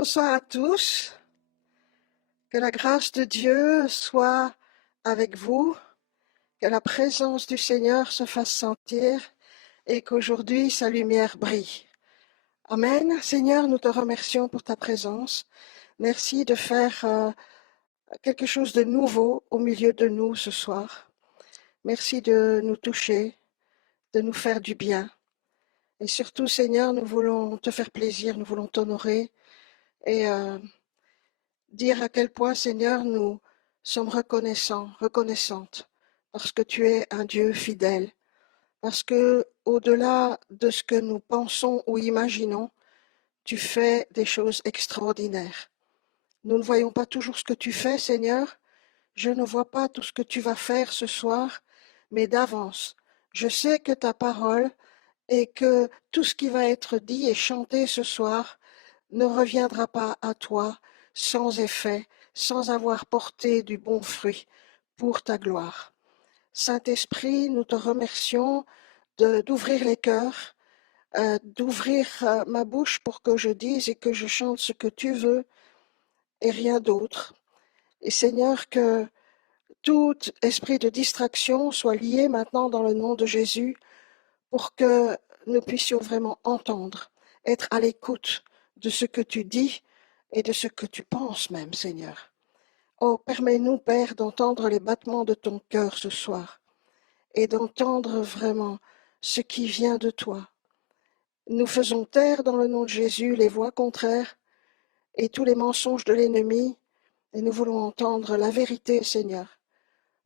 Bonsoir à tous. Que la grâce de Dieu soit avec vous, que la présence du Seigneur se fasse sentir et qu'aujourd'hui sa lumière brille. Amen. Seigneur, nous te remercions pour ta présence. Merci de faire quelque chose de nouveau au milieu de nous ce soir. Merci de nous toucher, de nous faire du bien. Et surtout, Seigneur, nous voulons te faire plaisir, nous voulons t'honorer et dire à quel point, Seigneur, nous sommes reconnaissantes, parce que tu es un Dieu fidèle, parce que au-delà de ce que nous pensons ou imaginons, tu fais des choses extraordinaires. Nous ne voyons pas toujours ce que tu fais, Seigneur. Je ne vois pas tout ce que tu vas faire ce soir, mais d'avance, je sais que ta parole et que tout ce qui va être dit et chanté ce soir ne reviendra pas à toi sans effet, sans avoir porté du bon fruit pour ta gloire. Saint-Esprit, nous te remercions d'ouvrir les cœurs, d'ouvrir ma bouche pour que je dise et que je chante ce que tu veux et rien d'autre. Et Seigneur, que tout esprit de distraction soit lié maintenant dans le nom de Jésus pour que nous puissions vraiment entendre, être à l'écoute de ce que tu dis et de ce que tu penses même, Seigneur. Oh, permets-nous, Père, d'entendre les battements de ton cœur ce soir et d'entendre vraiment ce qui vient de toi. Nous faisons taire dans le nom de Jésus les voix contraires et tous les mensonges de l'ennemi et nous voulons entendre la vérité, Seigneur.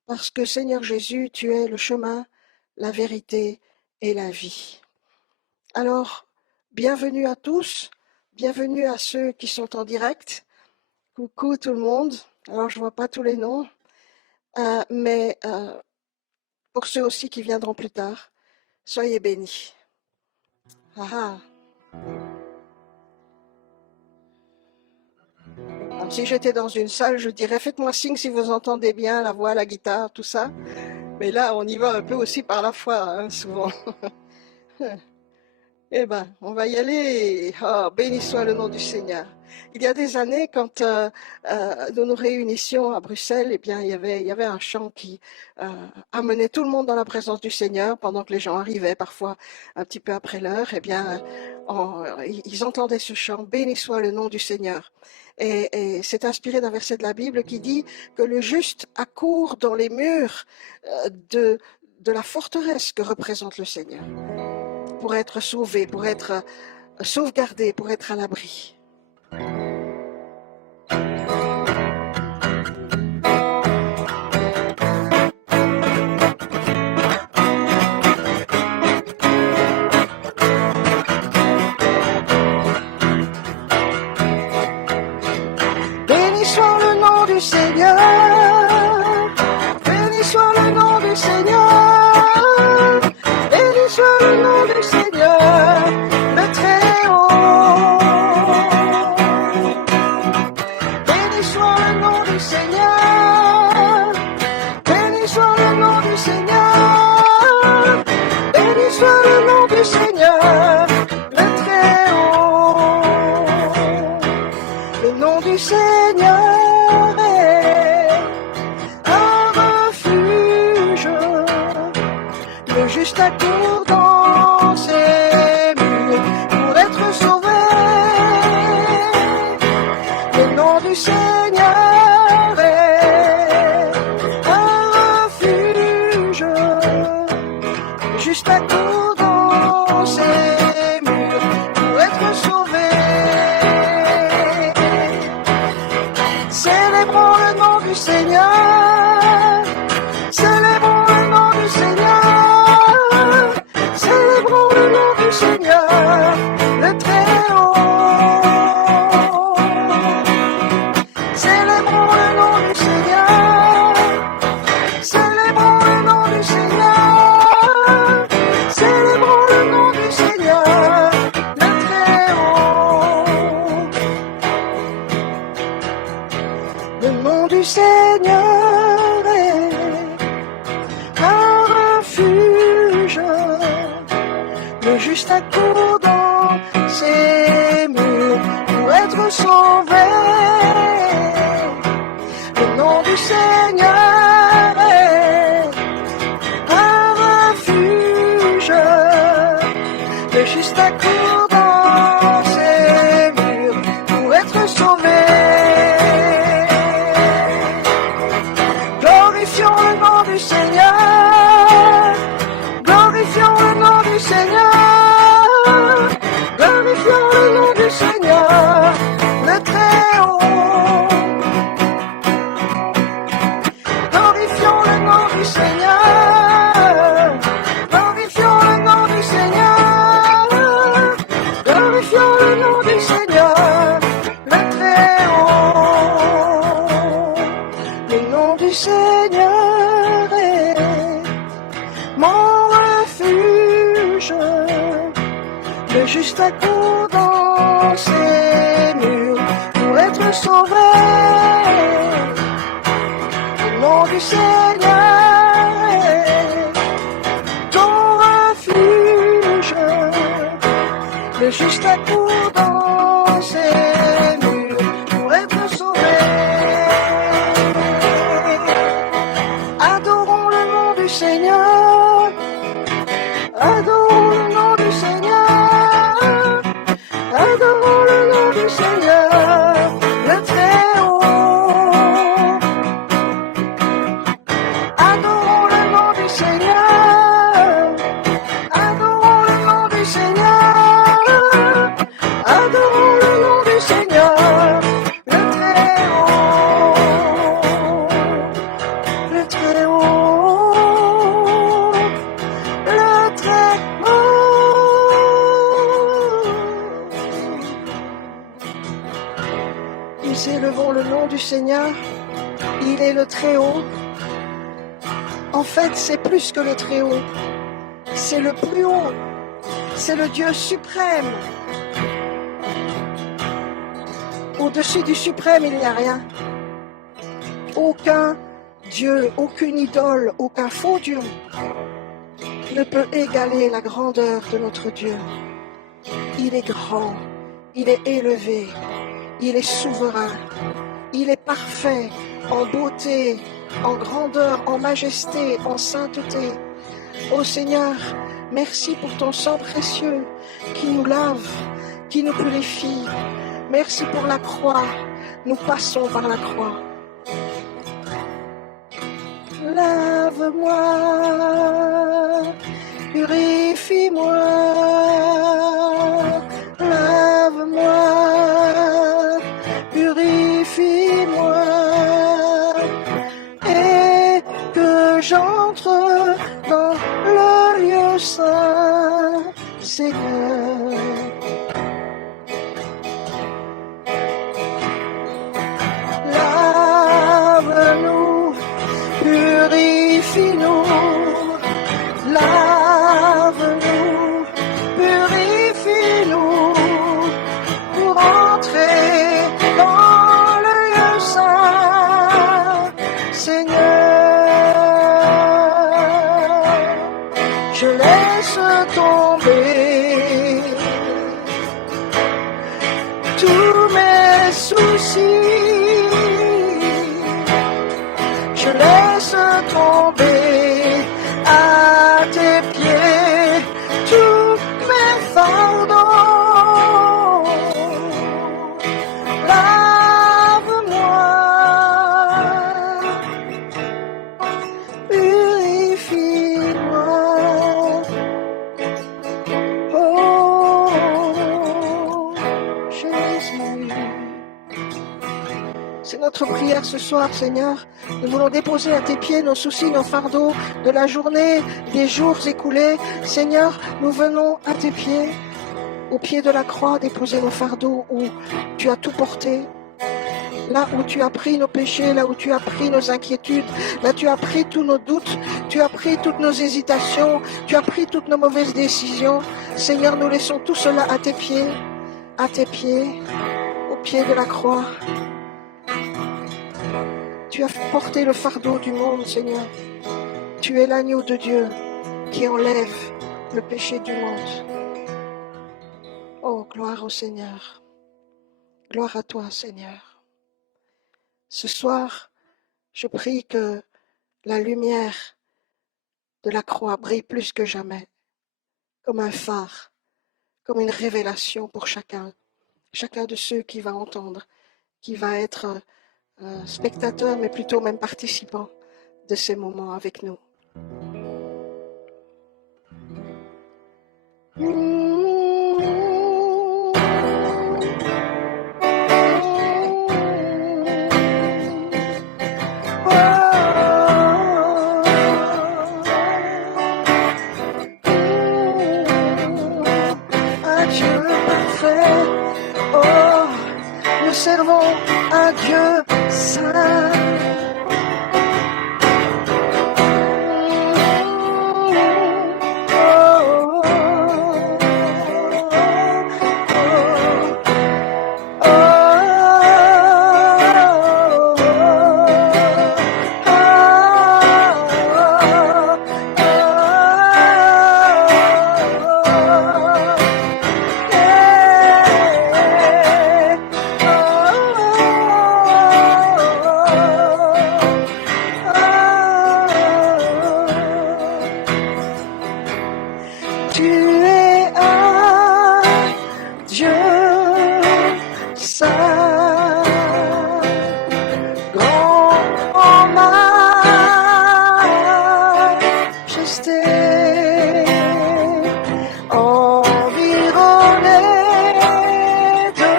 Parce que, Seigneur Jésus, tu es le chemin, la vérité et la vie. Alors, bienvenue à tous, bienvenue à ceux qui sont en direct. Coucou tout le monde. Alors, je ne vois pas tous les noms, mais pour ceux aussi qui viendront plus tard, soyez bénis. Ah. Alors, si j'étais dans une salle, je dirais faites-moi signe si vous entendez bien la voix, la guitare, tout ça. Mais là, on y va un peu aussi par la foi, hein, souvent. Eh bien, on va y aller. Oh, béni soit le nom du Seigneur. Il y a des années, quand nous nous réunissions à Bruxelles, eh bien, il y avait un chant qui amenait tout le monde dans la présence du Seigneur pendant que les gens arrivaient, parfois un petit peu après l'heure. Eh bien, ils entendaient ce chant, béni soit le nom du Seigneur. Et c'est inspiré d'un verset de la Bible qui dit que le juste accourt dans les murs de la forteresse que représente le Seigneur, pour être sauvé, pour être sauvegardé, pour être à l'abri. Béni soit le nom du Seigneur, béni soit le nom du Seigneur, béni soit le nom du Seigneur, le Très-Haut. Béni soit le nom du Seigneur, béni soit le nom du Seigneur, béni soit le nom du Seigneur, le Très-Haut. Le nom du Seigneur est un refuge, le juste accourt dans ses murs pour être sauvé. Le nom du Seigneur est un refuge, le juste accourt dans ses murs pour être sauvé. Célébrons le nom du Seigneur, célébrons le nom du Seigneur, célébrons le nom du Seigneur, le Très-Haut. Célébrons le nom du Seigneur, célébrons le nom du Seigneur, célébrons le nom du Seigneur, le Très-Haut. Le nom du Seigneur est un refuge, le juste accourt dans ses murs pour être être sauvé. Le nom du Seigneur est un refuge. Le juste accourt dans ses murs pour être sauvé. Glorifions le nom du Seigneur. Glorifions le nom du Seigneur. Glorifions le nom du Seigneur, le Très-Haut. Glorifions le nom du Seigneur. Glorifions le nom du Seigneur. Glorifions le nom du Seigneur, le Très-Haut. Le nom du Seigneur est mon refuge. Le juste accourt dans ses murs pour être sauvé. Le nom du Seigneur est ton refuge. Le juste accourt dans ses murs pour être sauvé. Adorons le nom du Seigneur. Adorons le nom du Seigneur. Adorons le nom du Seigneur, le Très-Haut. Adorons le nom du Seigneur. Adorons le nom du Seigneur. Adorons le nom du Seigneur, le Très-Haut. Le Très-Haut. Le Très-Haut. Nous élevons le nom du Seigneur. Il est le Très-Haut. En fait, c'est plus que le Très-Haut. C'est le plus haut. C'est le Dieu suprême. Au-dessus du suprême, il n'y a rien. Aucun Dieu, aucune idole, aucun faux Dieu ne peut égaler la grandeur de notre Dieu. Il est grand, il est élevé, il est souverain, il est parfait en beauté, en grandeur, en majesté, en sainteté. Ô Seigneur, merci pour ton sang précieux qui nous lave, qui nous purifie. Merci pour la croix, nous passons par la croix. Lave-moi, purifie-moi, lave-moi, purifie-moi, et que j'entre dans le lieu saint, Seigneur. Lave-nous, purifie-nous, lave-nous, purifie-nous, pour entrer dans le lieu saint, Seigneur. Je laisse tomber tous mes soucis. Je laisse tomber à tes pieds tous mes fardeaux. Lave-moi, purifie-moi. Oh, Jésus. C'est notre prière ce soir, Seigneur. Nous voulons déposer à tes pieds nos soucis, nos fardeaux de la journée, des jours écoulés. Seigneur, nous venons à tes pieds, au pied de la croix, déposer nos fardeaux où tu as tout porté. Là où tu as pris nos péchés, là où tu as pris nos inquiétudes, là tu as pris tous nos doutes, tu as pris toutes nos hésitations, tu as pris toutes nos mauvaises décisions. Seigneur, nous laissons tout cela à tes pieds, au pied de la croix. Tu as porté le fardeau du monde, Seigneur. Tu es l'agneau de Dieu qui enlève le péché du monde. Oh, gloire au Seigneur. Gloire à toi, Seigneur. Ce soir, je prie que la lumière de la croix brille plus que jamais, comme un phare, comme une révélation pour chacun de ceux qui va entendre, qui va être spectateur, mais plutôt même participant de ces moments avec nous. Un Dieu parfait, oh, nous servons un Dieu saint. Tu es un Dieu saint, grand en majesté, environné de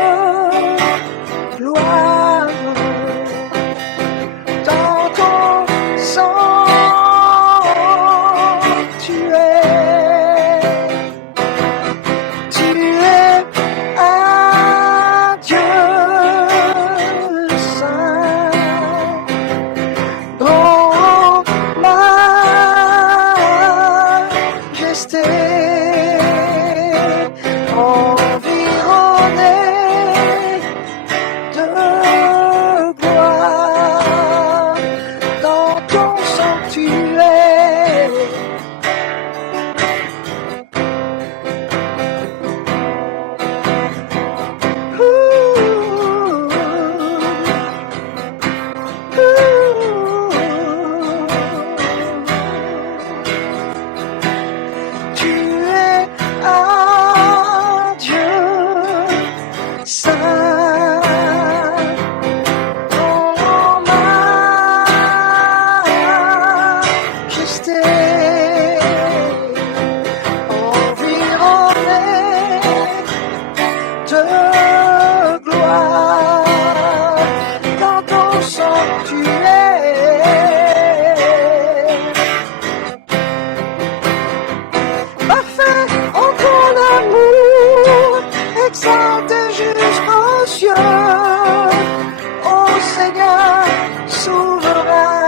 gloire, dans ton sanctuaire. Tu es un Dieu saint, grand majesté, environné de gloire, dans ton sanctuaire. Tu es un Dieu saint, en majesté, environné de gloire, dans ton sanctuaire. Parfait en ton amour, exalté jusqu'aux cieux, ô Seigneur souverain.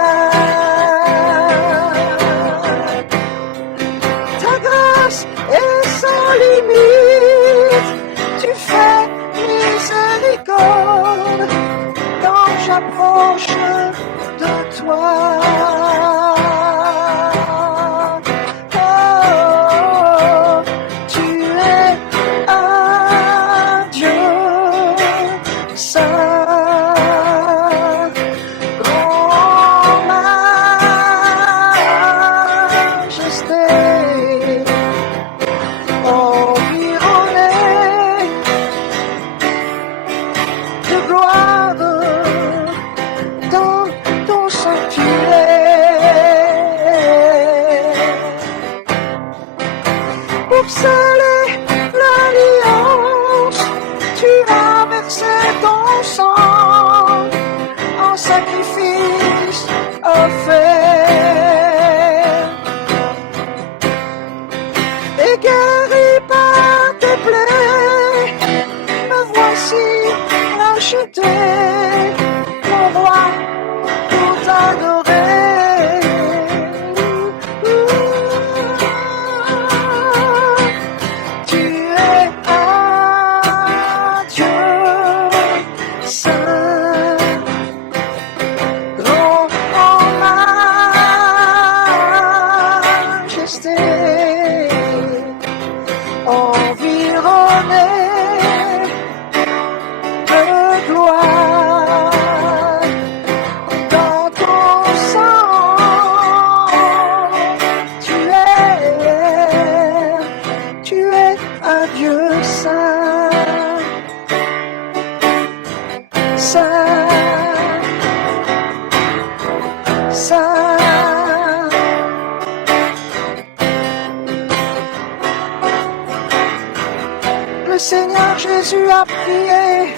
Ta grâce est sans limite, tu fais miséricorde quand j'approche de toi. Oh, tu es un Dieu saint, grand majesté, environné de gloire, dans ton sanctuaire. Pour sceller l'alliance, tu as versé ton sang en sacrifice offert. Et guéri par tes plaies, me voici racheté, mon roi, pour t'adorer. Tu es un Dieu saint, grand en gloire. Dans ton sang, tu es un Dieu saint, saint, saint. Le Seigneur Jésus a prié.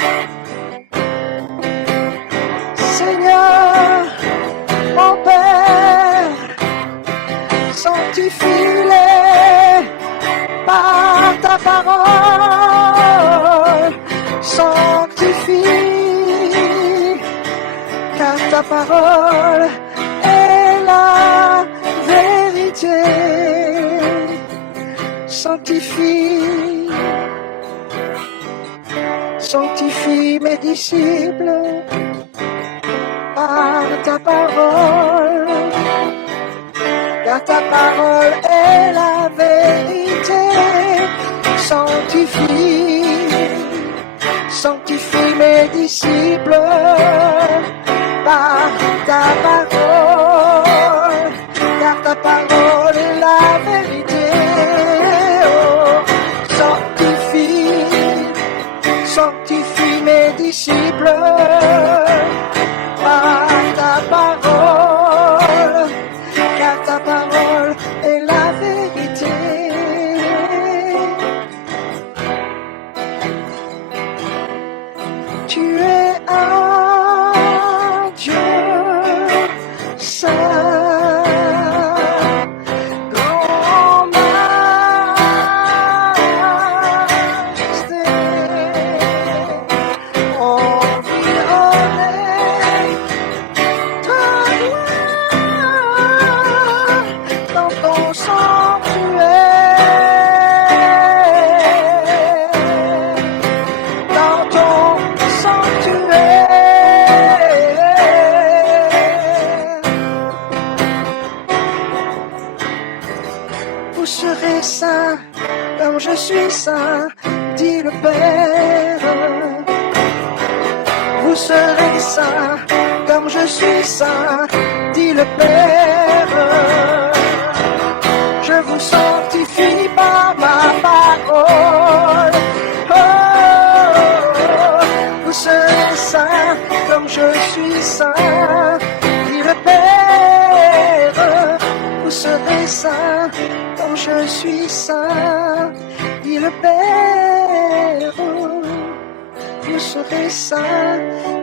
Seigneur, mon Père, sanctifie-les par ta parole. Sanctifie, car ta parole est la vérité. Sanctifie, sanctifie mes disciples par ta parole, car ta parole est la vérité. Sanctifie, sanctifie mes disciples par ta parole, car ta parole est la vérité. Oh, sanctifie, sanctifie mes disciples par ta parole, car ta parole est la vérité. Tu es un Dieu saint, grand majesté, environné dans ton sanctuaire, dans ton sanctuaire. Vous serez saints comme je suis saint, dit le Père. Vous serez saints comme je suis saint, dit le Père. Je vous sanctifie par ma parole. Oh, vous serez saints comme je suis saint, dit le Père. Vous serez saints comme je suis saint, dit le Père. Vous serez saints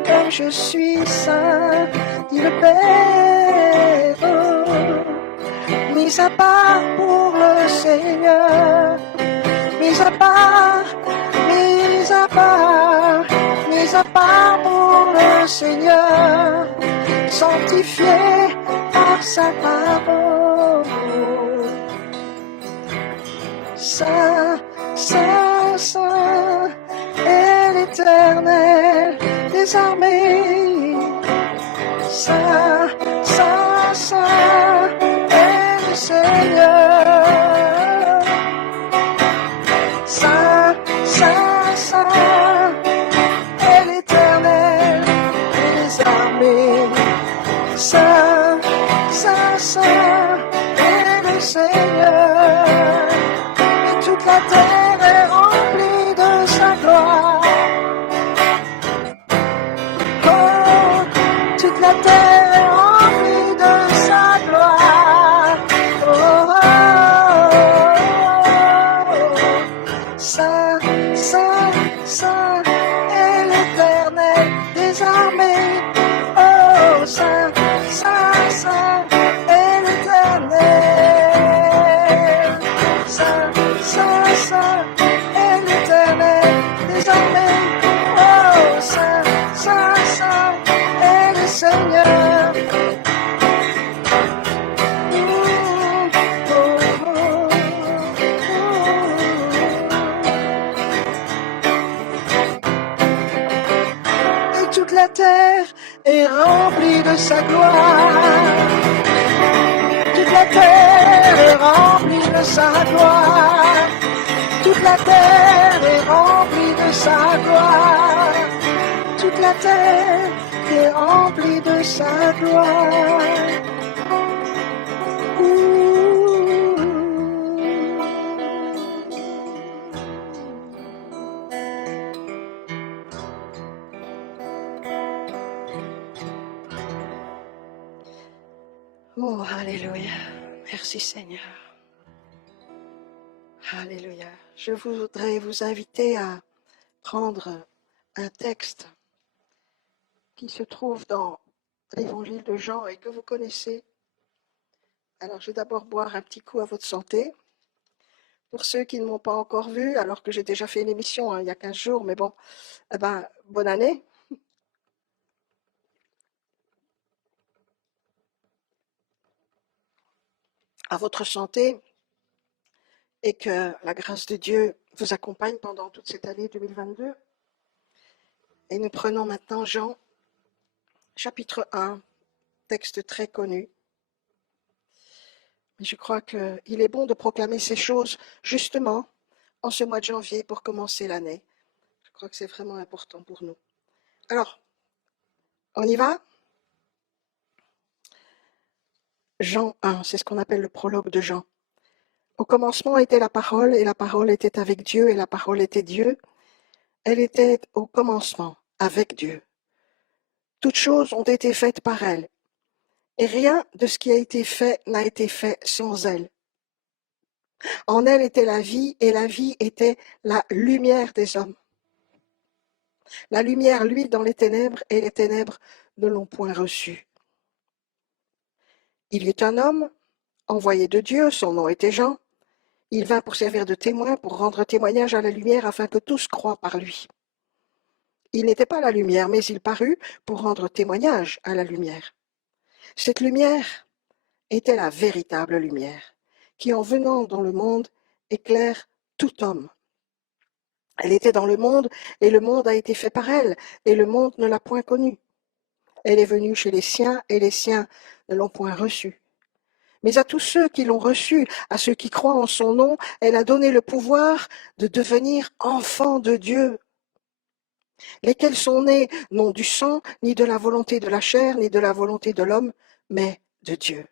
comme je suis saint, dit le Père. Mis à part pour le Seigneur, mis à part, mis à part, mis à part pour le Seigneur, sanctifié par sa parole. Saint, Saint, Saint est l'Éternel des armées. Saint, Saint, Saint est le Seigneur. Saint, Saint, Saint est l'Éternel des armées. Saint, Saint, Saint est le Seigneur. Et toute la terre est remplie de sa gloire. Oh, toute la terre est remplie de sa gloire. Oh, oh, oh. Saint, Saint, Saint est l'Éternel des armées. Oh, Saint, Saint, Saint est l'Éternel. Saint, Saint, Saint est l'Éternel des armées. Oh, Saint, Saint, Saint est le Seigneur. Et toute la terre est remplie de sa gloire. Toute la terre est remplie de sa gloire. Toute la terre est remplie de sa gloire. toute la terre est remplie de sa gloire. Oh, alléluia. Merci Seigneur. Alléluia. Je voudrais vous inviter à prendre un texte qui se trouve dans l'évangile de Jean et que vous connaissez. Alors, je vais d'abord boire un petit coup à votre santé. Pour ceux qui ne m'ont pas encore vu, alors que j'ai déjà fait une émission il y a 15 jours, mais bon, eh ben, bonne année. À votre santé et que la grâce de Dieu vous accompagne pendant toute cette année 2022. Et nous prenons maintenant Jean, chapitre 1, texte très connu. Mais je crois qu'il est bon de proclamer ces choses justement en ce mois de janvier pour commencer l'année. Je crois que c'est vraiment important pour nous. Alors, on y va ? Jean 1, c'est ce qu'on appelle le prologue de Jean. Au commencement était la parole, et la parole était avec Dieu, et la parole était Dieu. Elle était au commencement avec Dieu. Toutes choses ont été faites par elle, et rien de ce qui a été fait n'a été fait sans elle. En elle était la vie, et la vie était la lumière des hommes. La lumière luit dans les ténèbres, et les ténèbres ne l'ont point reçue. Il y eut un homme, envoyé de Dieu, son nom était Jean. Il vint pour servir de témoin, pour rendre témoignage à la lumière, afin que tous croient par lui. Il n'était pas la lumière, mais il parut pour rendre témoignage à la lumière. Cette lumière était la véritable lumière, qui en venant dans le monde éclaire tout homme. Elle était dans le monde, et le monde a été fait par elle, et le monde ne l'a point connue. Elle est venue chez les siens, et les siens ne l'ont point reçue. Mais à tous ceux qui l'ont reçue, à ceux qui croient en son nom, elle a donné le pouvoir de devenir enfants de Dieu, lesquels sont nés non du sang, ni de la volonté de la chair, ni de la volonté de l'homme, mais de Dieu.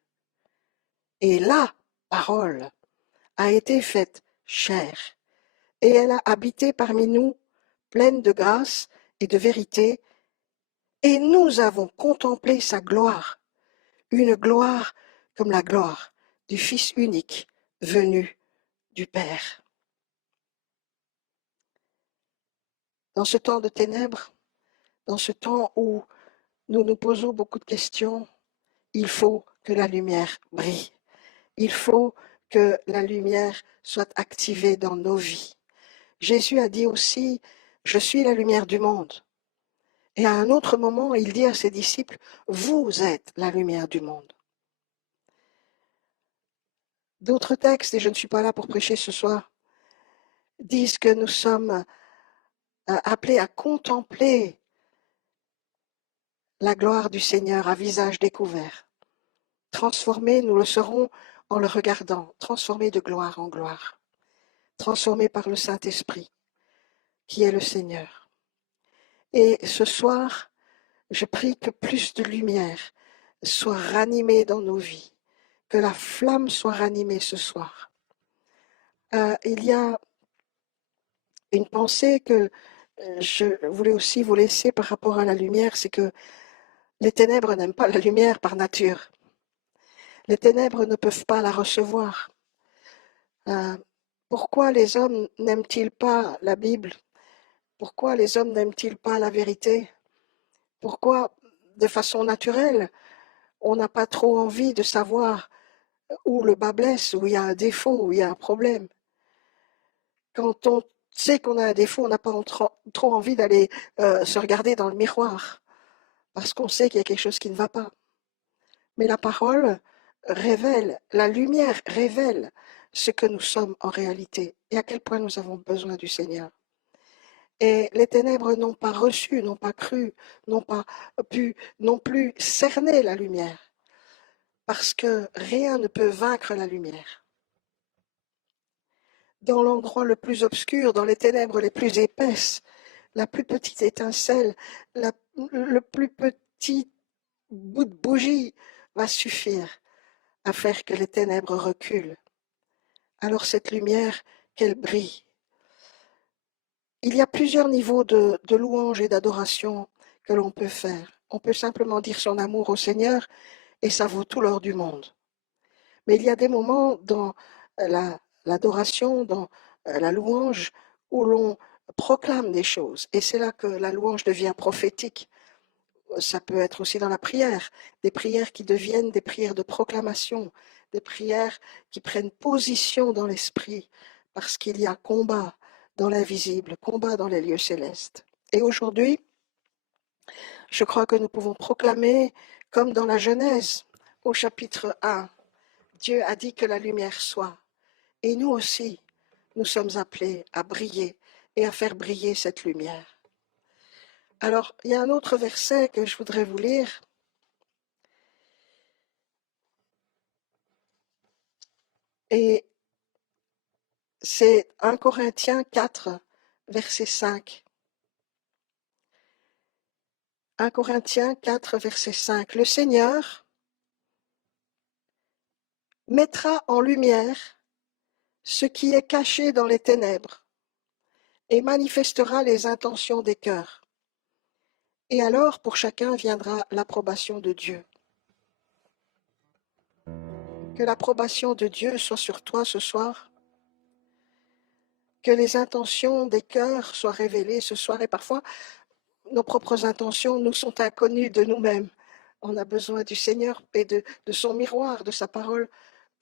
Et la parole a été faite chair, et elle a habité parmi nous, pleine de grâce et de vérité, et nous avons contemplé sa gloire, une gloire comme la gloire du Fils unique venu du Père. Dans ce temps de ténèbres, dans ce temps où nous nous posons beaucoup de questions, il faut que la lumière brille. Il faut que la lumière soit activée dans nos vies. Jésus a dit aussi, « Je suis la lumière du monde ». Et à un autre moment, il dit à ses disciples, « Vous êtes la lumière du monde ». D'autres textes, et je ne suis pas là pour prêcher ce soir, disent que nous sommes appelés à contempler la gloire du Seigneur à visage découvert. Transformés, nous le serons en le regardant, transformés de gloire en gloire, transformés par le Saint-Esprit, qui est le Seigneur. Et ce soir, je prie que plus de lumière soit ranimée dans nos vies, que la flamme soit ranimée ce soir. Il y a une pensée que je voulais aussi vous laisser par rapport à la lumière, c'est que les ténèbres n'aiment pas la lumière par nature. Les ténèbres ne peuvent pas la recevoir. Pourquoi les hommes n'aiment-ils pas la Bible? Pourquoi les hommes n'aiment-ils pas la vérité? Pourquoi, de façon naturelle, on n'a pas trop envie de savoir où le bas blesse, où il y a un défaut, où il y a un problème? Quand on sait qu'on a un défaut, on n'a pas trop envie d'aller se regarder dans le miroir, parce qu'on sait qu'il y a quelque chose qui ne va pas. Mais la parole révèle, la lumière révèle ce que nous sommes en réalité et à quel point nous avons besoin du Seigneur. Et les ténèbres n'ont pas reçu, n'ont pas cru, n'ont pas pu non plus cerner la lumière, parce que rien ne peut vaincre la lumière. Dans l'endroit le plus obscur, dans les ténèbres les plus épaisses, la plus petite étincelle, le plus petit bout de bougie va suffire à faire que les ténèbres reculent. Alors cette lumière, qu'elle brille. Il y a plusieurs niveaux de louange et d'adoration que l'on peut faire. On peut simplement dire son amour au Seigneur et ça vaut tout l'or du monde. Mais il y a des moments dans l'adoration, dans la louange, où l'on proclame des choses. Et c'est là que la louange devient prophétique. Ça peut être aussi dans la prière, des prières qui deviennent des prières de proclamation, des prières qui prennent position dans l'esprit, parce qu'il y a combat dans l'invisible, combat dans les lieux célestes. Et aujourd'hui, je crois que nous pouvons proclamer, comme dans la Genèse, au chapitre 1, Dieu a dit que la lumière soit. Et nous aussi, nous sommes appelés à briller et à faire briller cette lumière. Alors, il y a un autre verset que je voudrais vous lire. Et c'est 1 Corinthiens 4, verset 5. 1 Corinthiens 4, verset 5. Le Seigneur mettra en lumière ce qui est caché dans les ténèbres et manifestera les intentions des cœurs. Et alors, pour chacun viendra l'approbation de Dieu. Que l'approbation de Dieu soit sur toi ce soir. Que les intentions des cœurs soient révélées ce soir. Et parfois, nos propres intentions nous sont inconnues de nous-mêmes. On a besoin du Seigneur et de son miroir, de sa parole,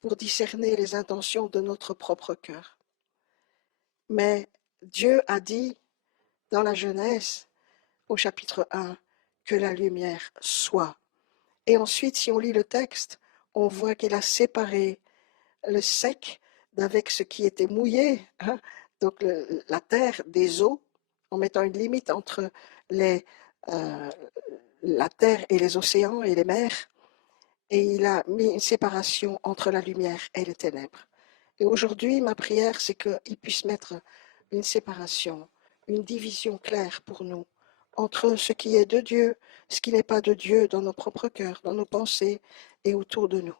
pour discerner les intentions de notre propre cœur. Mais Dieu a dit dans la Genèse, au chapitre 1, que la lumière soit. Et ensuite, si on lit le texte, on voit qu'il a séparé le sec d'avec ce qui était mouillé, hein, donc la terre des eaux, en mettant une limite entre la terre et les océans et les mers, et il a mis une séparation entre la lumière et les ténèbres. Et aujourd'hui, ma prière, c'est qu'il puisse mettre une séparation, une division claire pour nous, entre ce qui est de Dieu, ce qui n'est pas de Dieu dans nos propres cœurs, dans nos pensées et autour de nous.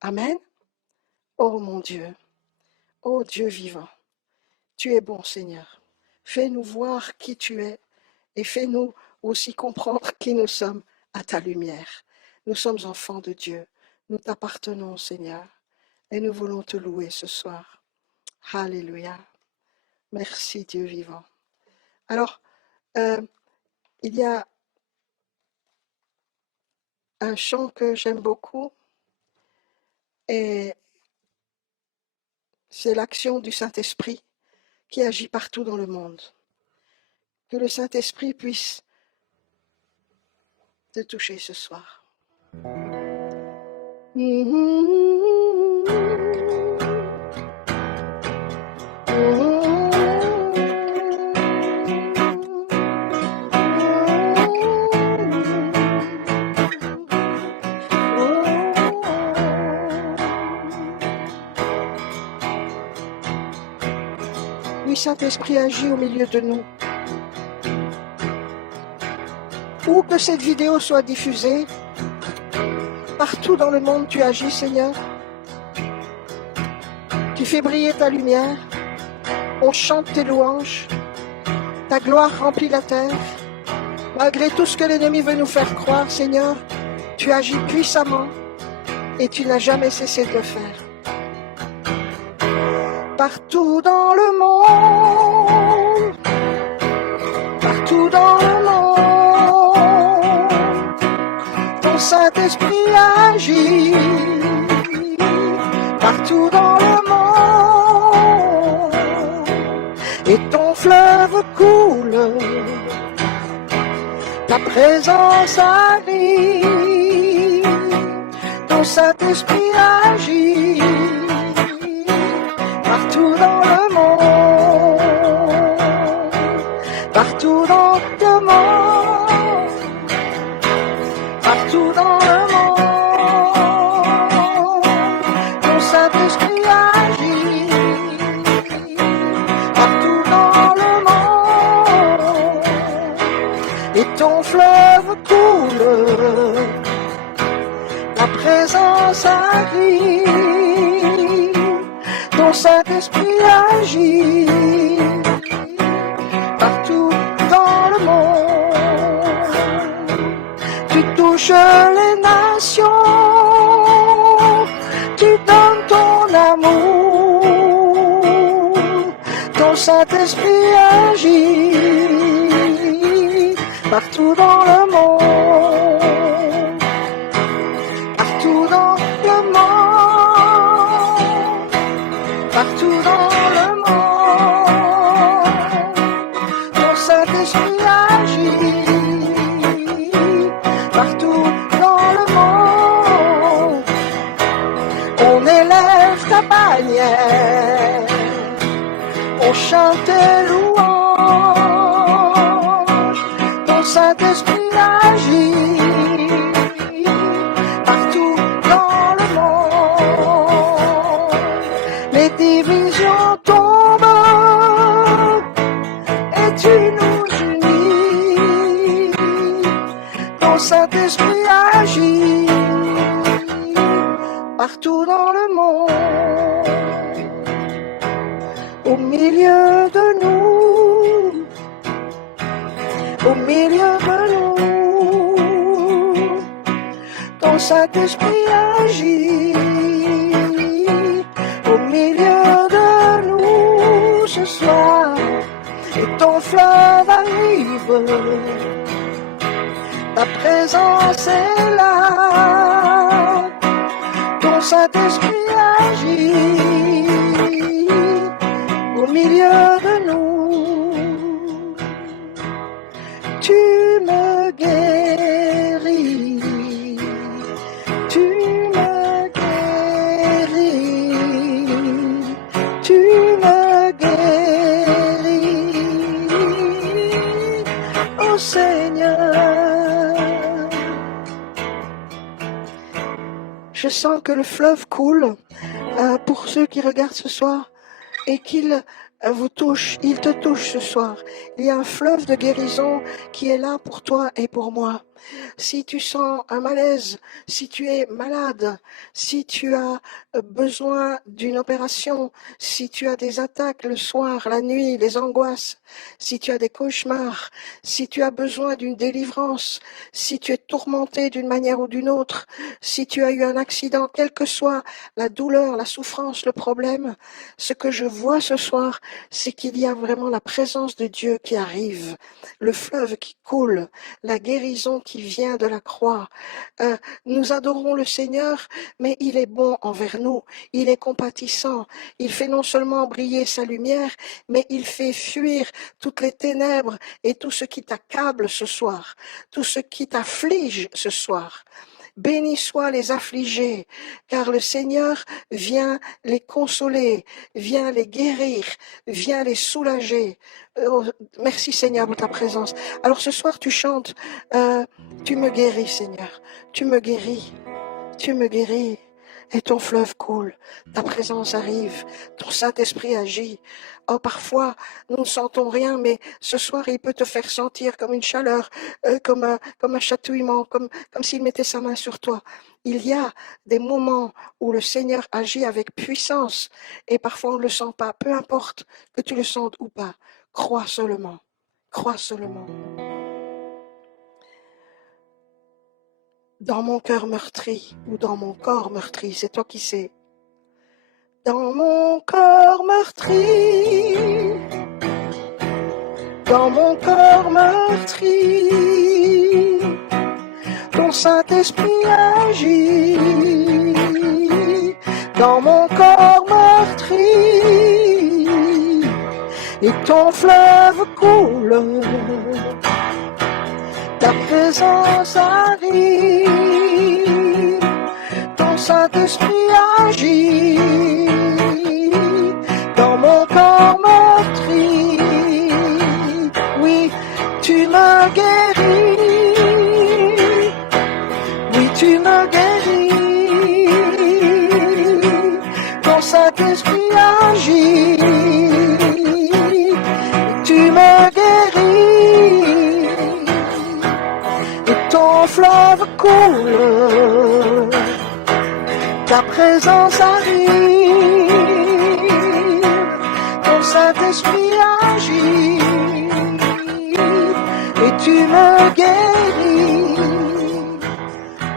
Amen. Oh mon Dieu, oh Dieu vivant, tu es bon Seigneur. Fais-nous voir qui tu es et fais-nous aussi comprendre qui nous sommes à ta lumière. Nous sommes enfants de Dieu, nous t'appartenons Seigneur et nous voulons te louer ce soir. Alléluia. Merci Dieu vivant. Alors, il y a un chant que j'aime beaucoup et c'est l'action du Saint-Esprit qui agit partout dans le monde. Que le Saint-Esprit puisse te toucher ce soir. Oui, Saint-Esprit agit au milieu de nous. Où que cette vidéo soit diffusée, partout dans le monde tu agis, Seigneur. Tu fais briller ta lumière, on chante tes louanges, ta gloire remplit la terre. Malgré tout ce que l'ennemi veut nous faire croire, Seigneur, tu agis puissamment et tu n'as jamais cessé de le faire. Partout dans le monde, partout dans le monde, ton Saint-Esprit agit. Partout dans le monde, et ton fleuve coule, ta présence arrive, ton Saint-Esprit agit. Partout dans le monde, partout dans le monde, partout dans le monde, ton Saint-Esprit agit. Partout dans le monde, fleuve coule, ta présence arrive, ton Saint-Esprit agit partout dans le monde. Tu touches les nations, tu donnes ton amour, ton Saint-Esprit agit partout dans le monde, partout dans le monde, partout dans le monde, ton Saint-Esprit agit partout dans le monde. On élève ta bannière, on chante tes louanges, ton Saint-Esprit agit partout dans le monde. Les divisions tombent et tu nous unis, ton Saint-Esprit agit partout dans le monde. Au milieu de nous, au milieu de nous, ton Saint-Esprit agit. Au milieu de nous ce soir, et ton fleuve arrive, ta présence est là, ton Saint-Esprit agit. Au milieu de nous, tu me guéris, tu me guéris, tu me guéris, ô Seigneur. Je sens que le fleuve coule pour ceux qui regardent ce soir et qu'il vous touche, il te touche ce soir. Il y a un fleuve de guérison qui est là pour toi et pour moi. Si tu sens un malaise, si tu es malade, si tu as besoin d'une opération, si tu as des attaques le soir, la nuit, les angoisses, si tu as des cauchemars, si tu as besoin d'une délivrance, si tu es tourmenté d'une manière ou d'une autre, si tu as eu un accident, quelle que soit la douleur, la souffrance, le problème, ce que je vois ce soir, c'est qu'il y a vraiment la présence de Dieu qui arrive, le fleuve qui coule, la guérison qui vient de la croix. Nous adorons le Seigneur, mais il est bon envers nous, il est compatissant, il fait non seulement briller sa lumière, mais il fait fuir toutes les ténèbres et tout ce qui t'accable ce soir, tout ce qui t'afflige ce soir. Bénis soient les affligés, car le Seigneur vient les consoler, vient les guérir, vient les soulager. Oh, merci Seigneur pour ta présence. Alors ce soir tu chantes, tu me guéris Seigneur, tu me guéris, tu me guéris. Et ton fleuve coule, ta présence arrive, ton Saint-Esprit agit. Oh, parfois, nous ne sentons rien, mais ce soir, il peut te faire sentir comme une chaleur, comme un chatouillement, comme s'il mettait sa main sur toi. Il y a des moments où le Seigneur agit avec puissance, et parfois on ne le sent pas. Peu importe que tu le sentes ou pas, crois seulement, crois seulement. Dans mon cœur meurtri ou dans mon corps meurtri, c'est toi qui sais. Dans mon corps meurtri, dans mon corps meurtri, ton Saint-Esprit agit. Dans mon corps meurtri, et ton fleuve coule. Ta présence arrive, ton Saint-Esprit agit, dans mon corps meurtri. Oui, tu me guéris, oui, tu me guéris, ton Saint-Esprit agit, tu me guéris. et ton fleuve coule, ta présence arrive, ton Saint-Esprit agit, et tu me guéris.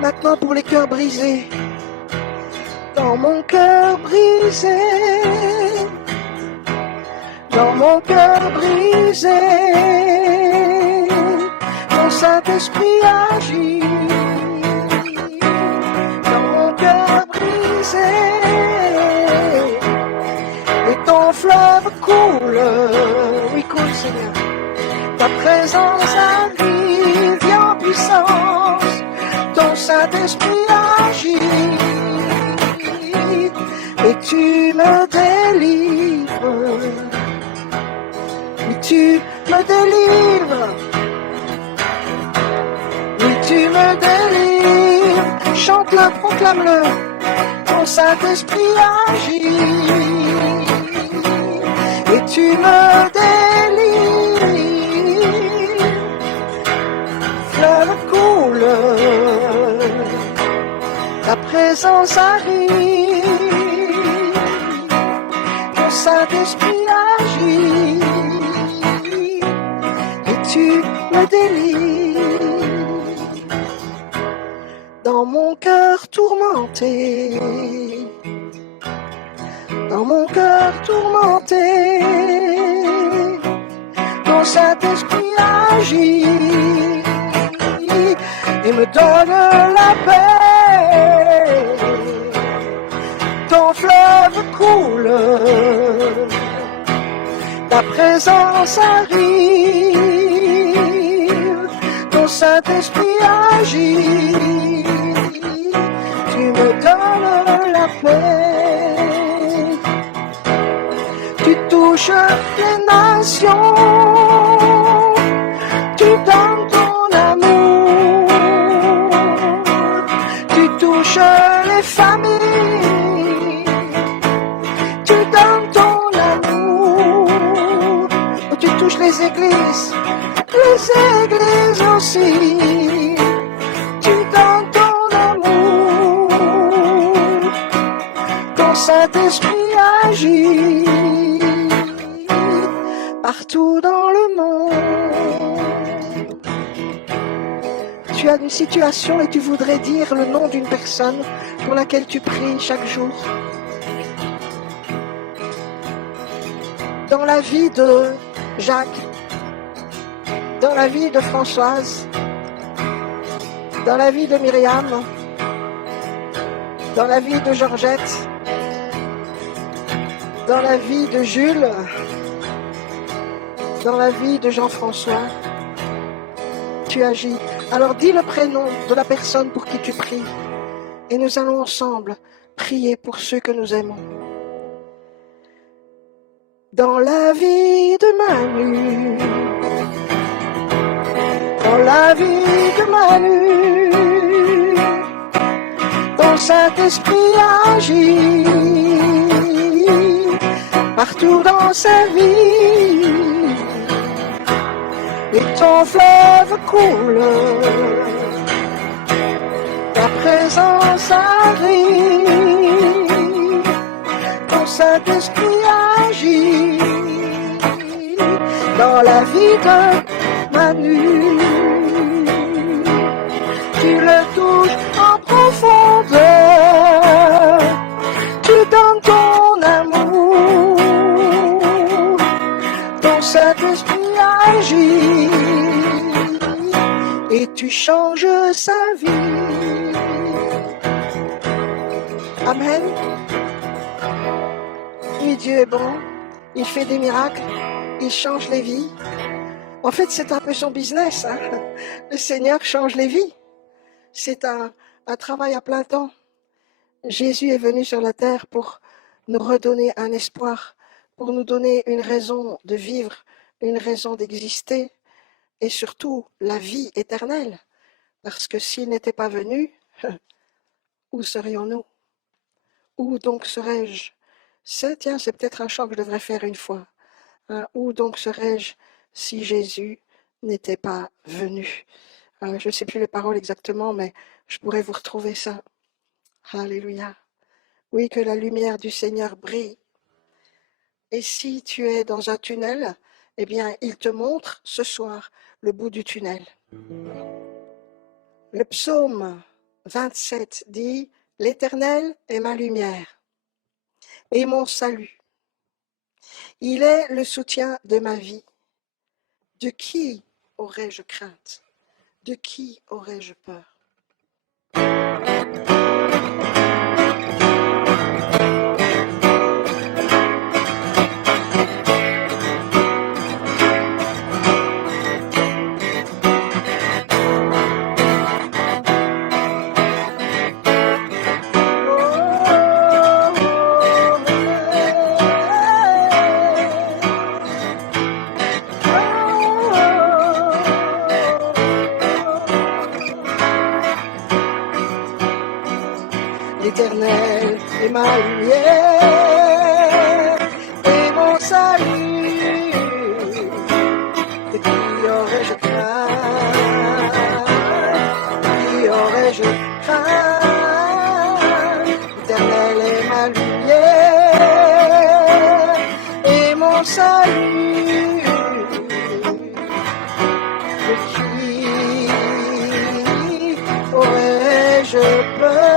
Maintenant pour les cœurs brisés, dans mon cœur brisé, dans mon cœur brisé, ton Saint-Esprit agit. Dans mon cœur brisé, et ton fleuve coule, oui coule Seigneur. Ta présence arrive, viens en puissance, ton Saint-Esprit agit, et tu me délivres, oui tu me délivres, oui tu me délivres, chante-le, proclame-le, ton Saint-Esprit agit, et tu me délivres, fleuve coule, ta présence arrive, ton Saint-Esprit agit, et tu me délivres. Dans mon cœur tourmenté, dans mon cœur tourmenté, ton Saint-Esprit agit et me donne la paix. Ton fleuve coule, ta présence arrive, ton Saint-Esprit agit, tu me donnes la paix. Tu touches les nations, tu donnes ton amour, tu touches les familles, tu donnes ton amour, tu touches les églises aussi, tu donnes ton amour, ton Saint-Esprit agit partout dans le monde. Tu as une situation et tu voudrais dire le nom d'une personne pour laquelle tu pries chaque jour. Dans la vie de Jacques, dans la vie de Françoise, dans la vie de Myriam, dans la vie de Georgette, dans la vie de Jules, dans la vie de Jean-François, tu agis. Alors dis le prénom de la personne pour qui tu pries et nous allons ensemble prier pour ceux que nous aimons. Dans la vie de Manu, dans la vie de Manu, ton Saint-Esprit agit partout dans sa vie, et ton fleuve coule, ta présence arrive, ton Saint-Esprit agit dans la vie de Manu. Tu le touches en profondeur, tu donnes ton amour, ton Saint-Esprit agit et tu changes sa vie. Amen. Oui, Dieu est bon, il fait des miracles, il change les vies. En fait, c'est un peu son business, hein. Le Seigneur change les vies. C'est un travail à plein temps. Jésus est venu sur la terre pour nous redonner un espoir, pour nous donner une raison de vivre, une raison d'exister, et surtout la vie éternelle. Parce que s'il n'était pas venu, où serions-nous? Où donc serais-je? C'est peut-être un chant que je devrais faire une fois. Où donc serais-je si Jésus n'était pas venu? Je ne sais plus les paroles exactement, mais je pourrais vous retrouver ça. Alléluia. Oui, que la lumière du Seigneur brille. Et si tu es dans un tunnel, eh bien, il te montre ce soir le bout du tunnel. Le psaume 27 dit « L'Éternel est ma lumière et mon salut. Il est le soutien de ma vie. De qui aurais-je crainte? De qui aurais-je peur? » L'Éternel est ma lumière et mon salut. De qui aurais-je craint? Qui aurais-je craint? L'Éternel est ma lumière et mon salut. De qui aurais-je peur?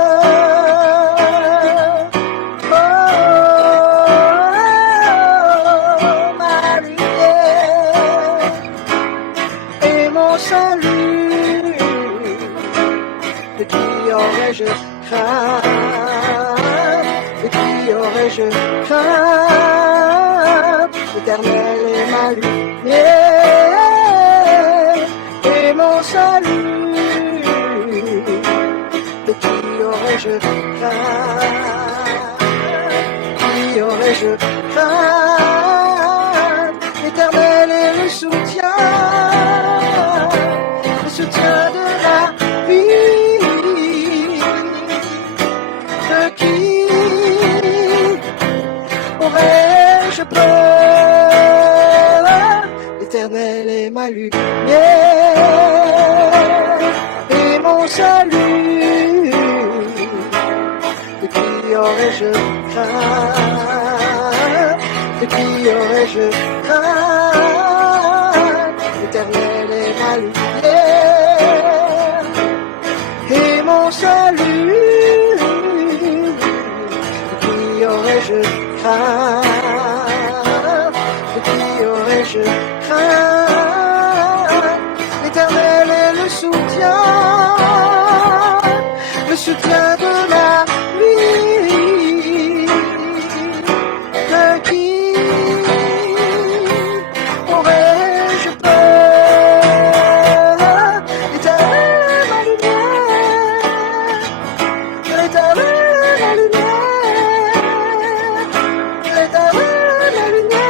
Je crains, de qui aurais-je craint? L'Éternel est ma lumière et mon salut. De qui aurais-je craint? Qui aurais-je craint? L'Éternel est le soutien de la vie. Aurais-je peur? L'Éternel est ma lumière et mon salut. De qui aurais-je craint? De qui aurais-je craint? L'Éternel est ma lumière et mon salut. De qui aurais-je de qui aurais-je craint? L'Éternel est le soutien de ma vie. De qui aurais-je peur? L'Éternel est ma lumière. L'Éternel est ma lumière.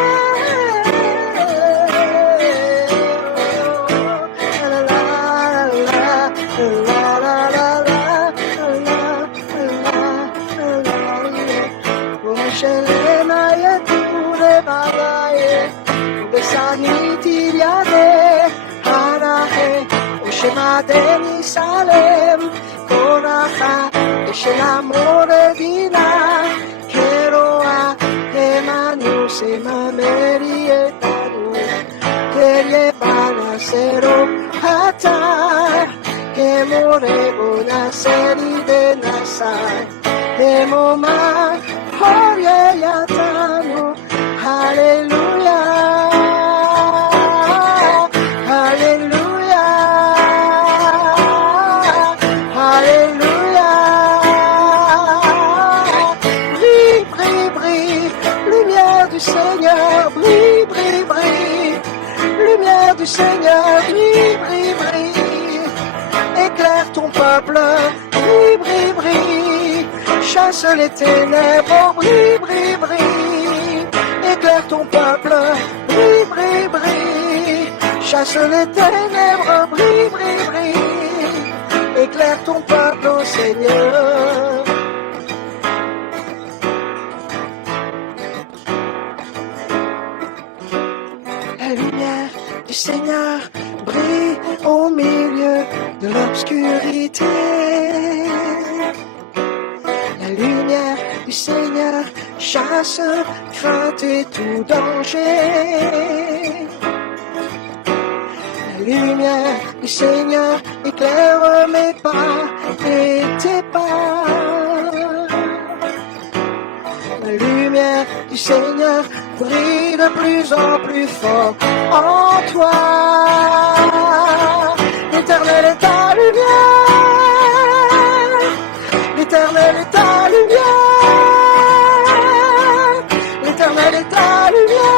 Deni Salem, Koracha, Eshel Amore Dina, Keroa, Emanu Semameri Etanu, Keriebana Sero Hatar, Kemore Bonaseri de Nasai, Emoma, Hoye Yatanu, Hallelujah. Du Seigneur, brille, brille, brille, éclaire ton peuple, brille, brille, brille, chasse les ténèbres, brille, brille, brille, éclaire ton peuple, brille, brille, brille, chasse les ténèbres, brille, brille, brille, éclaire ton peuple, ô Seigneur. La lumière du Seigneur brille au milieu de l'obscurité. La lumière du Seigneur chasse crainte et tout danger. La lumière du Seigneur éclaire mes pas et tes pas. La lumière du Seigneur brille de plus en plus fort en toi. L'Éternel est ta lumière. L'Éternel est ta lumière. L'Éternel est ta lumière.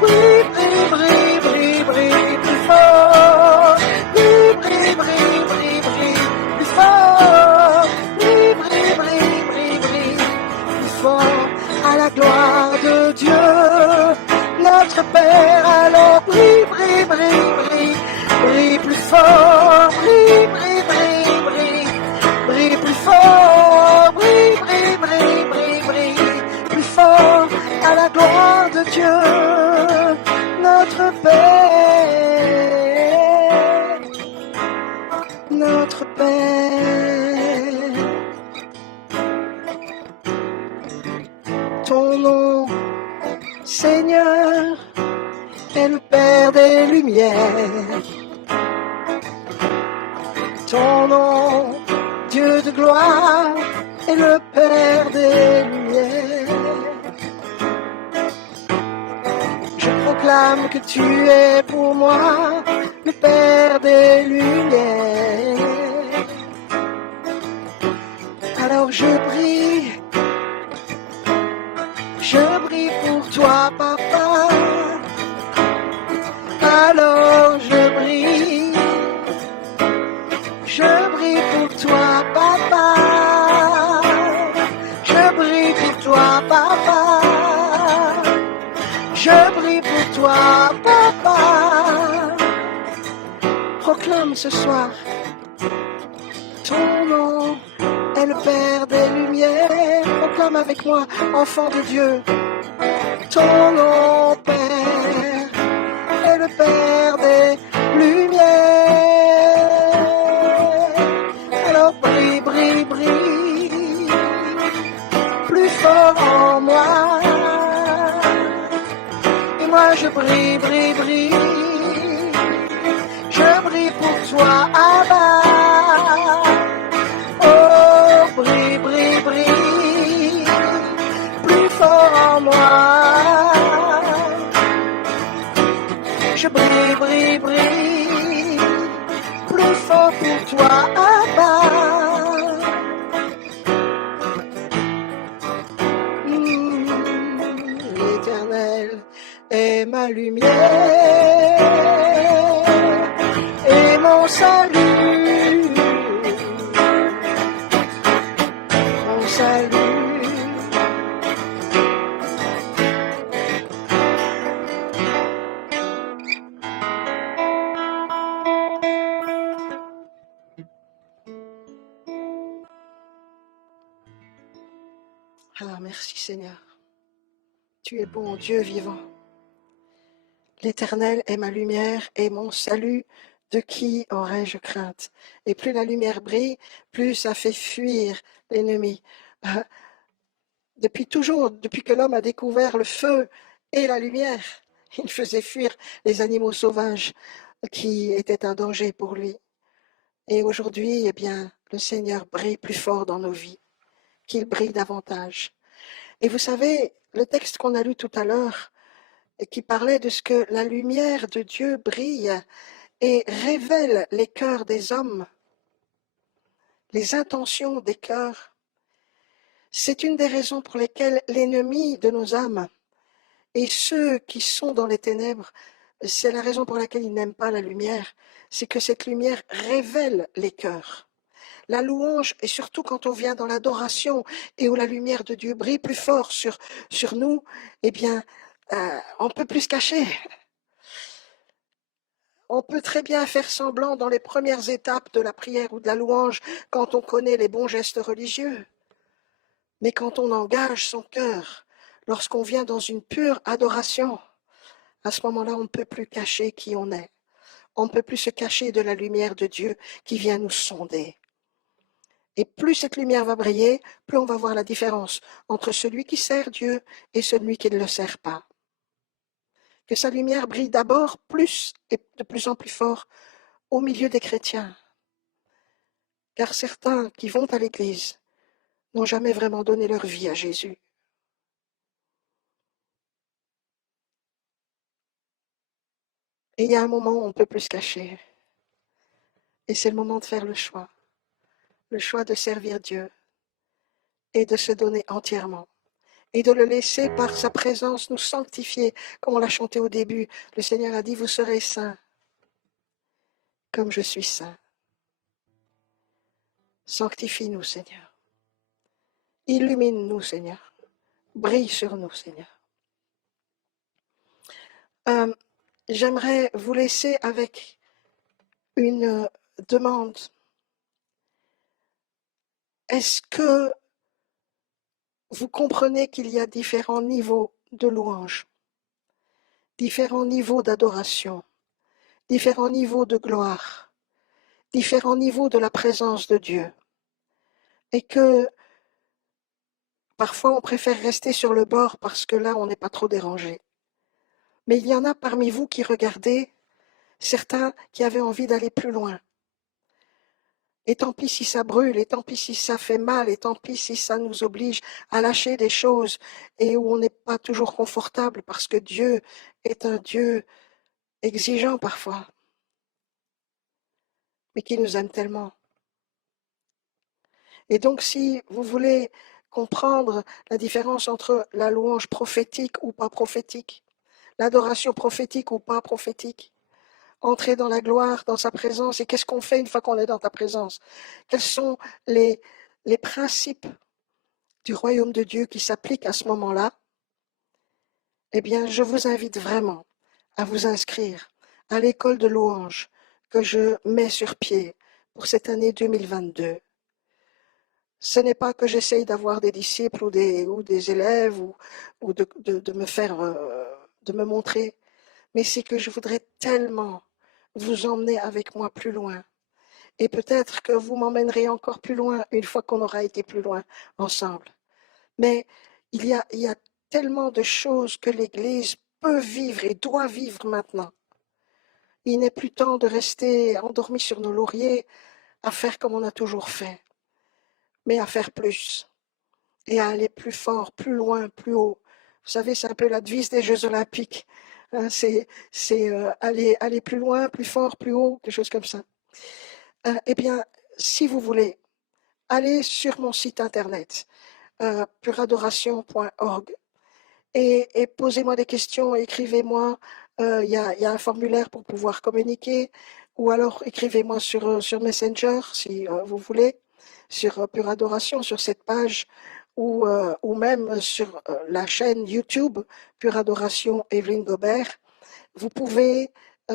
Brille, brille, brille, brille, brille plus fort. Brille, brille, brille, brille, brille plus fort. Brille, brille, brille, brille, brille plus fort. À la gloire de Dieu, notre Père. Alors brille, brille, brille, brille, brille plus fort. Brille, brille, brille, brille, brille plus fort. Brille, brille, brille, brille, brille plus fort. À la gloire de Dieu, notre Père, notre Père. Ton nom, Seigneur, est le Père des lumières. Ton nom, Dieu de gloire, est le Père des lumières. Je proclame que tu es pour moi le Père des lumières. Alors je brille pour toi, Papa. Alors je brille pour toi, Papa. Je brille pour toi, Papa. Je brille pour toi, Papa. Proclame ce soir ton nom est le Père des lumières. Proclame avec moi, enfant de Dieu. Ton nom, Père, est le Père des lumières. Alors brille, brille, brille, plus fort en moi. Et moi je brille, brille, brille. Je brille pour toi, Abba. Oh, brille, brille, brille, plus fort en moi. Je brille, brille, brille, plus fort pour toi, Abba. L'Éternel est ma lumière et mon salut. Mon salut. Ah, merci Seigneur. Tu es bon, Dieu vivant. L'Éternel est ma lumière et mon salut. De qui aurais-je crainte? Et plus la lumière brille, plus ça fait fuir l'ennemi. Depuis toujours, depuis que l'homme a découvert le feu et la lumière, il faisait fuir les animaux sauvages qui étaient un danger pour lui. Et aujourd'hui, eh bien, le Seigneur brille plus fort dans nos vies, qu'il brille davantage. Et vous savez, le texte qu'on a lu tout à l'heure, qui parlait de ce que la lumière de Dieu brille et révèle les cœurs des hommes, les intentions des cœurs, c'est une des raisons pour lesquelles l'ennemi de nos âmes et ceux qui sont dans les ténèbres, c'est la raison pour laquelle ils n'aiment pas la lumière, c'est que cette lumière révèle les cœurs. La louange, et surtout quand on vient dans l'adoration et où la lumière de Dieu brille plus fort sur nous, eh bien, on ne peut plus se cacher. On peut très bien faire semblant dans les premières étapes de la prière ou de la louange quand on connaît les bons gestes religieux. Mais quand on engage son cœur, lorsqu'on vient dans une pure adoration, à ce moment-là, on ne peut plus cacher qui on est. on ne peut plus se cacher de la lumière de Dieu qui vient nous sonder. Et plus cette lumière va briller, plus on va voir la différence entre celui qui sert Dieu et celui qui ne le sert pas. Que sa lumière brille d'abord plus et de plus en plus fort au milieu des chrétiens. Car certains qui vont à l'église n'ont jamais vraiment donné leur vie à Jésus. Et il y a un moment où on ne peut plus se cacher. Et c'est le moment de faire le choix de servir Dieu et de se donner entièrement. Et de le laisser par sa présence nous sanctifier, comme on l'a chanté au début. Le Seigneur a dit, vous serez saints, comme je suis saint. Sanctifie-nous, Seigneur. Illumine-nous, Seigneur. Brille sur nous, Seigneur. J'aimerais vous laisser avec une demande. Est-ce que vous comprenez qu'il y a différents niveaux de louange, différents niveaux d'adoration, différents niveaux de gloire, différents niveaux de la présence de Dieu, et que parfois on préfère rester sur le bord parce que là on n'est pas trop dérangé. Mais il y en a parmi vous qui regardez, certains qui avaient envie d'aller plus loin. Et tant pis si ça brûle, et tant pis si ça fait mal, et tant pis si ça nous oblige à lâcher des choses et où on n'est pas toujours confortable parce que Dieu est un Dieu exigeant parfois, mais qui nous aime tellement. Et donc si vous voulez comprendre la différence entre la louange prophétique ou pas prophétique, l'adoration prophétique ou pas prophétique, entrer dans la gloire, dans sa présence, et qu'est-ce qu'on fait une fois qu'on est dans ta présence? Quels sont les principes du royaume de Dieu qui s'appliquent à ce moment-là? Eh bien, je vous invite vraiment à vous inscrire à l'école de louange que je mets sur pied pour cette année 2022. Ce n'est pas que j'essaye d'avoir des disciples ou des élèves ou de me faire, de me montrer, mais c'est que je voudrais tellement vous emmener avec moi plus loin. Et peut-être que vous m'emmènerez encore plus loin une fois qu'on aura été plus loin ensemble. Mais il y a tellement de choses que l'Église peut vivre et doit vivre maintenant. Il n'est plus temps de rester endormi sur nos lauriers à faire comme on a toujours fait, mais à faire plus et à aller plus fort, plus loin, plus haut. Vous savez, c'est un peu la devise des Jeux Olympiques. Hein, c'est aller plus loin, plus fort, plus haut, quelque chose comme ça. Eh bien, si vous voulez, allez sur mon site internet, pureadoration.org, et posez-moi des questions, écrivez-moi. Il y a un formulaire pour pouvoir communiquer, ou alors écrivez-moi sur Messenger si vous voulez, sur Pure Adoration, sur cette page, ou même sur la chaîne YouTube Pure Adoration Evelyne Gobert. Vous pouvez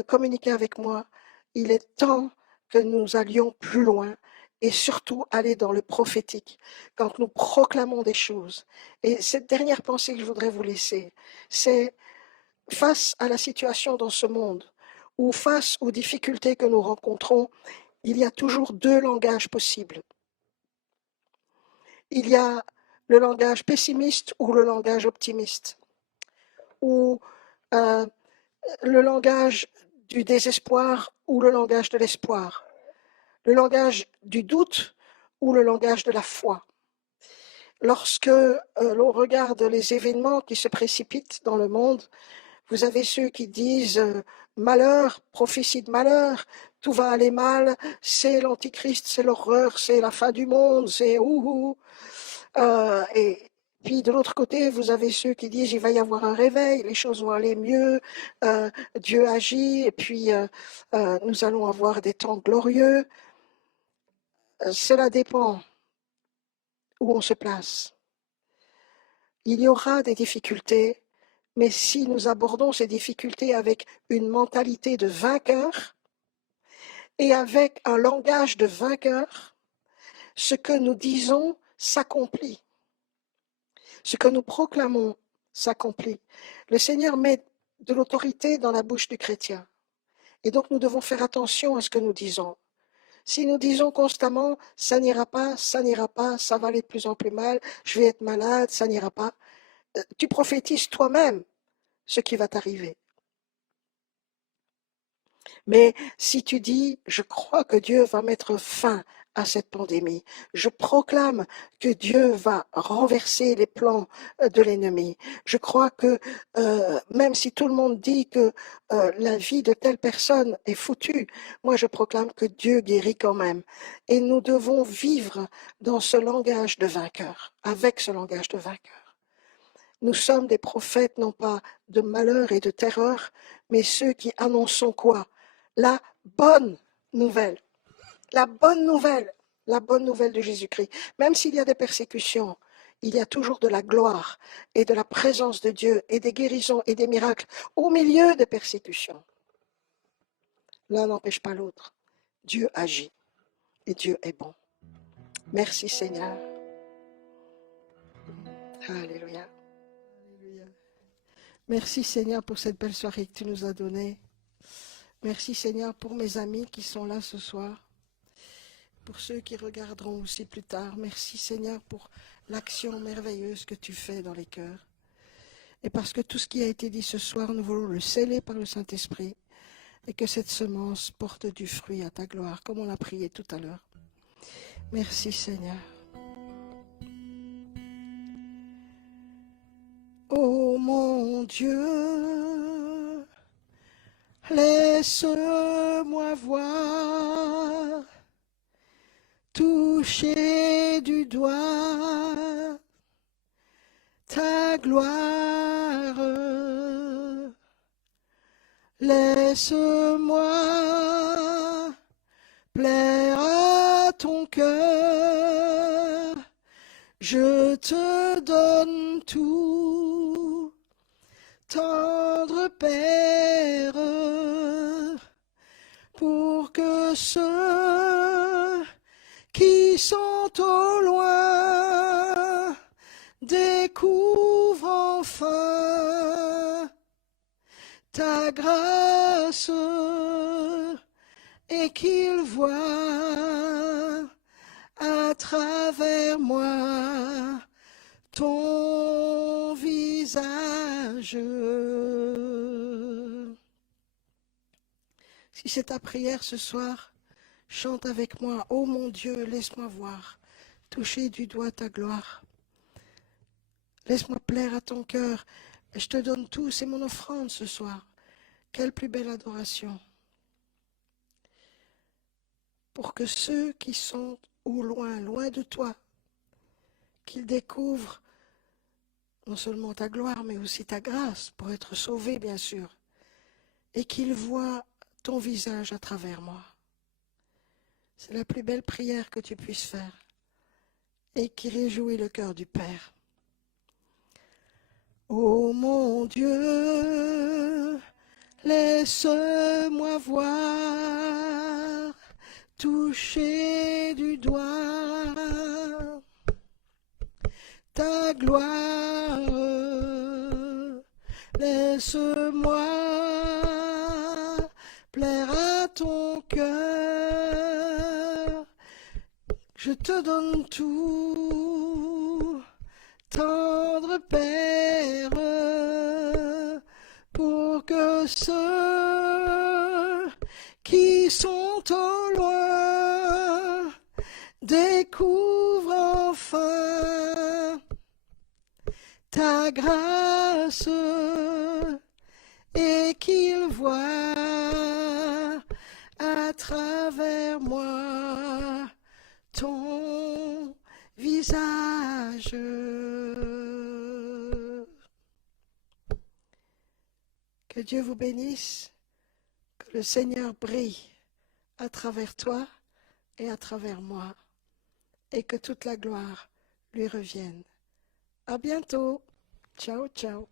communiquer avec moi. Il est temps que nous allions plus loin et surtout aller dans le prophétique quand nous proclamons des choses. Et cette dernière pensée que je voudrais vous laisser, c'est face à la situation dans ce monde ou face aux difficultés que nous rencontrons, il y a toujours deux langages possibles. Il y a le langage pessimiste ou le langage optimiste, ou le langage du désespoir ou le langage de l'espoir, le langage du doute ou le langage de la foi. Lorsque l'on regarde les événements qui se précipitent dans le monde, vous avez ceux qui disent malheur, prophétie de malheur, tout va aller mal, c'est l'antichrist, c'est l'horreur, c'est la fin du monde, c'est ouhou. Et puis de l'autre côté, vous avez ceux qui disent il va y avoir un réveil, les choses vont aller mieux, Dieu agit, et puis nous allons avoir des temps glorieux. Cela dépend où on se place. Il y aura des difficultés, mais si nous abordons ces difficultés avec une mentalité de vainqueur et avec un langage de vainqueur, ce que nous disons s'accomplit. Ce que nous proclamons s'accomplit. Le Seigneur met de l'autorité dans la bouche du chrétien. Et donc nous devons faire attention à ce que nous disons. Si nous disons constamment « ça n'ira pas, ça n'ira pas, ça va aller de plus en plus mal, je vais être malade, ça n'ira pas », tu prophétises toi-même ce qui va t'arriver. Mais si tu dis « je crois que Dieu va mettre fin à cette pandémie, je proclame que Dieu va renverser les plans de l'ennemi, je crois que même si tout le monde dit que la vie de telle personne est foutue, moi je proclame que Dieu guérit quand même. Et nous devons vivre dans ce langage de vainqueur, avec ce langage de vainqueur. Nous sommes des prophètes, non pas de malheur et de terreur, mais ceux qui annonçons quoi? La bonne nouvelle. La bonne nouvelle. La bonne nouvelle de Jésus-Christ. Même s'il y a des persécutions, il y a toujours de la gloire et de la présence de Dieu et des guérisons et des miracles au milieu des persécutions. L'un n'empêche pas l'autre. Dieu agit et Dieu est bon. Merci Seigneur. Alléluia. Alléluia. Merci Seigneur pour cette belle soirée que tu nous as donnée. Merci Seigneur pour mes amis qui sont là ce soir, pour ceux qui regarderont aussi plus tard. Merci Seigneur pour l'action merveilleuse que tu fais dans les cœurs. Et parce que tout ce qui a été dit ce soir, nous voulons le sceller par le Saint-Esprit et que cette semence porte du fruit à ta gloire, comme on l'a prié tout à l'heure. Merci Seigneur. Oh mon Dieu, laisse-moi voir, toucher du doigt ta gloire. Laisse-moi plaire à ton cœur, je te donne tout, tendre Père, pour que ceux qui sont au loin découvrent enfin ta grâce et qu'ils voient à travers moi ton visage. Si c'est ta prière ce soir, chante avec moi. Oh mon Dieu, laisse-moi voir, toucher du doigt ta gloire. Laisse-moi plaire à ton cœur. Je te donne tout, c'est mon offrande ce soir. Quelle plus belle adoration. Pour que ceux qui sont au loin, loin de toi, qu'ils découvrent non seulement ta gloire, mais aussi ta grâce, pour être sauvés, bien sûr, et qu'ils voient ton visage à travers moi. C'est la plus belle prière que tu puisses faire et qui réjouit le cœur du Père. Ô mon Dieu, laisse-moi voir, toucher du doigt ta gloire. Laisse-moi plaire à ton cœur, je te donne tout, tendre Père, pour que ceux qui sont au loin découvrent enfin ta grâce et qu'ils voient à travers moi ton visage. Que Dieu vous bénisse, que le Seigneur brille à travers toi et à travers moi, et que toute la gloire lui revienne. À bientôt. Ciao, ciao.